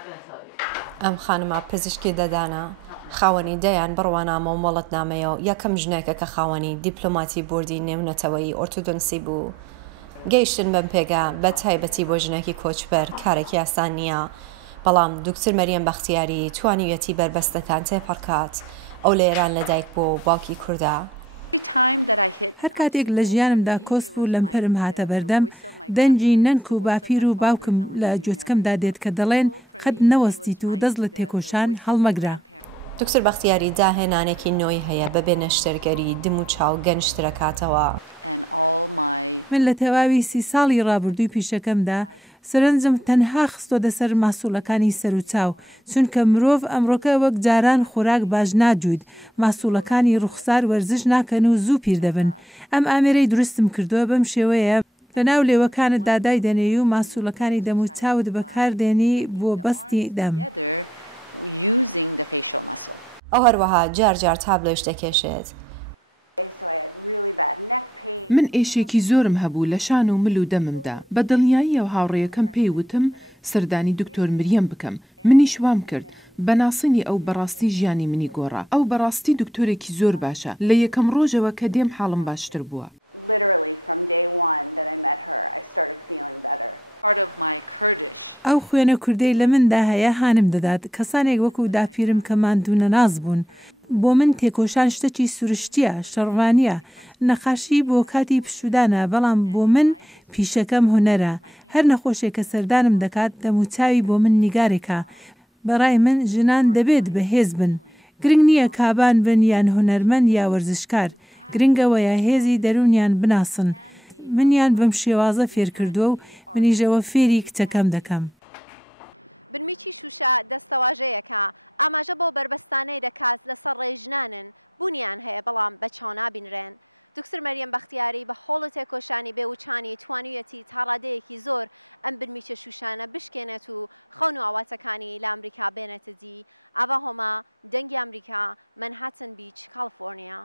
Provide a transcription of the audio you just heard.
I'm going to tell you. I'm telling you that. Not necessarily. They're comfortable, but they're pretty. So I'm going to do the top 6 inches. Sure. هەر کاتێک لە ژیانمدا کۆسپ و لەمپەرم هاتە بەردەم دەنجی نەنک و باپیر و باوکم لە گوێچکەمدا دێت کە دەڵێن قەت نەوەستیت و دەست لە تێکۆشان هەڵمەگرە. من لە تەواوی 30 ساڵی ڕابردووی پیشەکەمدا سەرنجم تەنها خستۆدە سەر ماسوولەکانی سەر و چاو، چونکە مرۆڤ ئەمڕۆکە وەک جاران خۆراک باش ناجوید، ماسوولەکانی ڕوخسار وەرزش ناکەن و زوو پیر دەبن. ئەم ئامێرەی دروستم کردووە بەم شێوەیە لەناو لێوەکانت دادای دەنێی و ماسوولەکانی دەم و چاوت بەکاردێنی بۆ بەستی دەم. من ئێشێکی زۆرم هەبوو لە شان و مل و دەممدا. بە دڵنیایی و هاوڕێیەکەم پێی وتم سەردانی دکتۆر مریەم بکەم. منیش وام کرد. بەناسنی ئەو بەڕاستی ژیانی منی گۆڕا. ئەو بەڕاستی دکتۆرێکی زۆر باشە. لە یەکەم ڕۆژەوە کە دێم حاڵم باشتر بووە. ئەو خوێنە کوردەی لە مندا هەیە هانم دەدات. کەسانێک وەکو داپیرم کە ماندوونە ناز بوون. بۆ من تێکۆشان شتێکی سروشتیە، شەڕوانیە، نەخاشی بۆ کاتی پشودانە، بەڵام بۆ من پیشەکەم هونەرە. هەر نەخۆشێک کە سەردانم دەکات دەموچاوی بۆ من نیگارێکە. بەڕای من ژنان دەبێت بەهێز بن. گرنگ نییە کابان بن یان هونەرمەند یا وەرزشکار. گرنگەوەیە هێزی دەرونیان بناسن. منیان بەم شێوازە فێر کردووە و منیژەوە فێری کچەکەم دەکەم. بنمیکی شوشە دەستەواژەیەکە ئاماژە بۆ بربەستانەی دەکات لەسەر ڕێژنانن بوونیان هەیە بەڵام بەچاو بینرێن. دکتۆر مەریەم بەختیاری بە هۆڵ تێکۆشانی بێوچانی توانویەتی تا ڕادەیەکی زۆر ئەم بنمیچە شوشانە بشکێنێت و خەون و ئاواتەکانی لە ئەمریکا بێنێتە دی. ئاوا هۆما دەنگی ئەمریکا منهاتن بیچ کالیفۆرنیا.